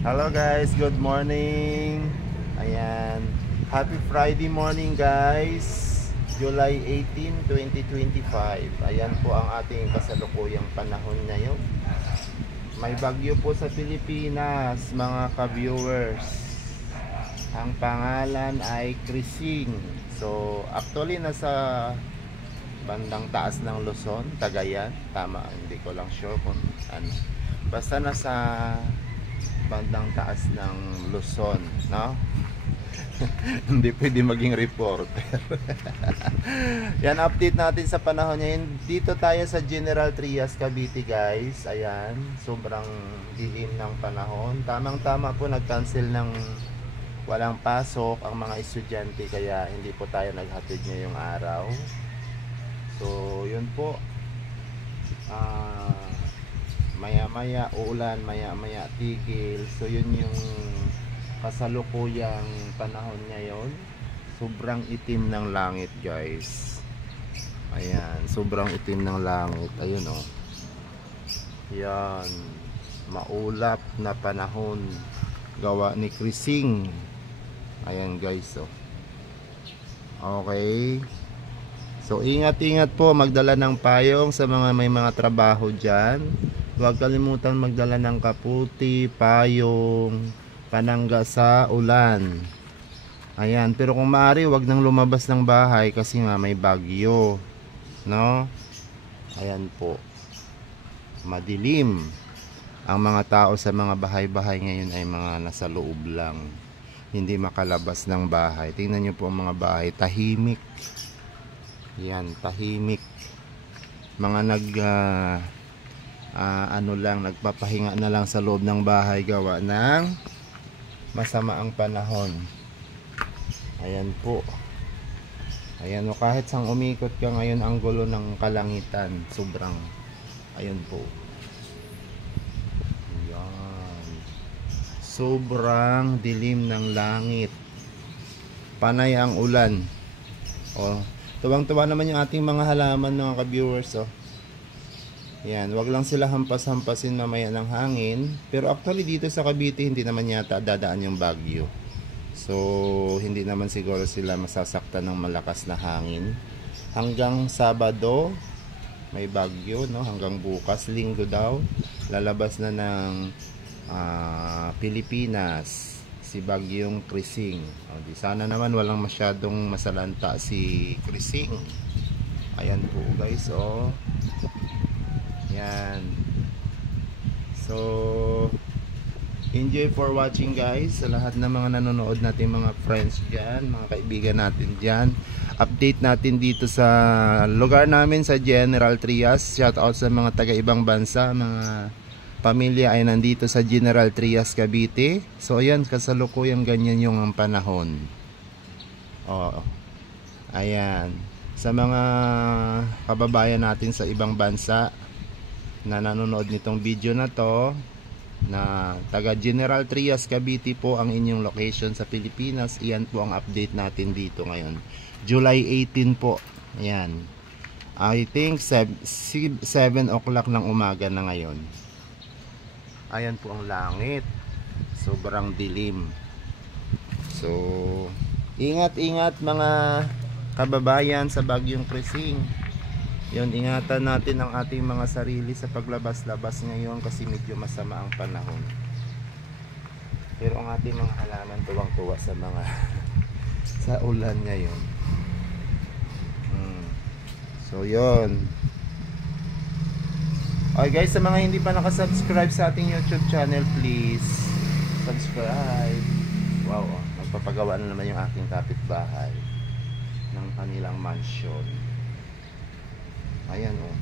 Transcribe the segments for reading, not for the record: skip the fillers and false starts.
Hello guys, good morning. Ayan. Happy Friday morning guys. July 18, 2025. Ayan po ang ating kasalukuyang panahon ngayon. May bagyo po sa Pilipinas, mga ka-viewers. Ang pangalan ay Krising. So, actually nasa bandang taas ng Luzon, Cagayan. Tama, hindi ko lang sure kung ano. Basta nasa bandang taas ng Luzon, no? Hindi pwede maging reporter. Yan, update natin sa panahon ngayon. Dito tayo sa General Trias, Cavite guys. Ayan, sobrang dilim ng panahon. Tamang-tama po nag-cancel ng walang pasok ang mga estudyante, kaya hindi po tayo naghatid ngayong araw. So, yun po. Maya-maya uulan, maya-maya tigil. So, yun yung kasalukuyang panahon ngayon. Sobrang itim ng langit guys. Ayan, sobrang itim ng langit. Ayun oh. Yan, maulap na panahon gawa ni Krising. Ayan guys oh. Okay. So ingat-ingat po, magdala ng payong sa mga may mga trabaho dyan. Huwag kalimutan magdala ng kaputi, payong, panangga sa ulan. Ayan, pero kung maaari wag nang lumabas ng bahay kasi nga may bagyo, no? Ayan po. Madilim. Ang mga tao sa mga bahay-bahay ngayon ay mga nasa loob lang. Hindi makalabas ng bahay. Tingnan niyo po ang mga bahay, tahimik. Yan, tahimik. Mga ano lang, nagpapahinga na lang sa loob ng bahay gawa ng masama ang panahon. Ayan po. Ayan o, kahit sang umikot ka ngayon ang gulo ng kalangitan, sobrang, ayan po. Ayan. Sobrang dilim ng langit. Panay ang ulan. O, tuwang-tuwa naman yung ating mga halaman, mga ka-viewers oh. Yan, wag lang sila hampas-hampasin mamaya ng hangin. Pero actually dito sa Cavite hindi naman yata dadaan yung bagyo. So hindi naman siguro sila masasaktan ng malakas na hangin. Hanggang Sabado may bagyo, no? Hanggang bukas, Linggo daw, lalabas na ng Pilipinas si bagyong Krising. O, di sana naman walang masyadong masalanta si Krising. Ayan po guys oh. Yan. So, enjoy for watching guys. Sa lahat ng mga nanonood natin, mga friends dyan, mga kaibigan natin dyan. Update natin dito sa lugar namin sa General Trias. Shout out sa mga taga-ibang bansa, mga pamilya ay nandito sa General Trias, Cavite. So, ayan, kasalukuyang ganyan yung panahon. Oh, ayan. Sa mga kababayan natin sa ibang bansa na nanonood nitong video na to, na taga General Trias, Cavite po ang inyong location sa Pilipinas, iyan po ang update natin dito ngayon. July 18 po. Ayan. I think 7 o'clock ng umaga na ngayon. Ayan po ang langit. Sobrang dilim. So, ingat-ingat mga kababayan sa bagyong Krising. Yun, ingatan natin ang ating mga sarili sa paglabas-labas ngayon kasi medyo masama ang panahon. Pero ang ating mga halaman tuwang-tuwa sa mga sa ulan ngayon. So yun. Okay guys, sa mga hindi pa nakasubscribe sa ating YouTube channel, please subscribe. Wow, magpapagawa na naman yung aking kapitbahay ng kanilang mansion. Ayan oh.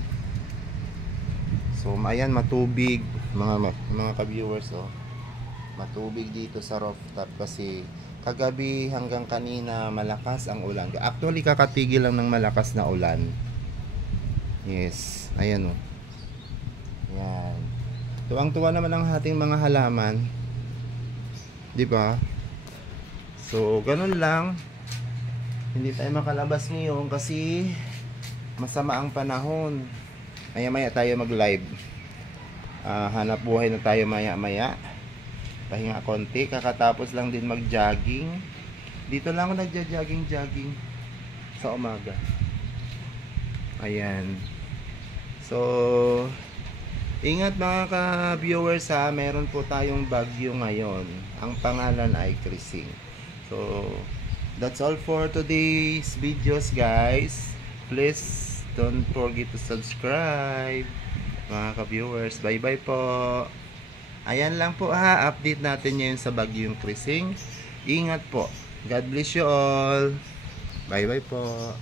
So ayan, matubig mga ka-viewers oh. Matubig dito sa rooftop kasi kagabi hanggang kanina malakas ang ulan. Actually kakatigil lang ng malakas na ulan. Yes, ayan oh. Yan. Tuwang-tuwa naman ang ating mga halaman. 'Di ba? So ganun lang. Hindi tayo makalabas ngayon kasi masama ang panahon. Maya-maya tayo mag-live. Hanap buhay na tayo maya-maya. Pahinga konti, kakatapos lang din mag-jogging. Dito lang ako nagja-jogging sa umaga. Ayan. So, ingat mga ka-viewers ha, meron po tayong bagyo ngayon. Ang pangalan ay Krising. So, that's all for today's videos guys. Please don't forget to subscribe mga ka-viewers. Bye bye po. Ayan lang po ha, update natin ngayon sa bagyong Krising. Ingat po. God bless you all. Bye bye po.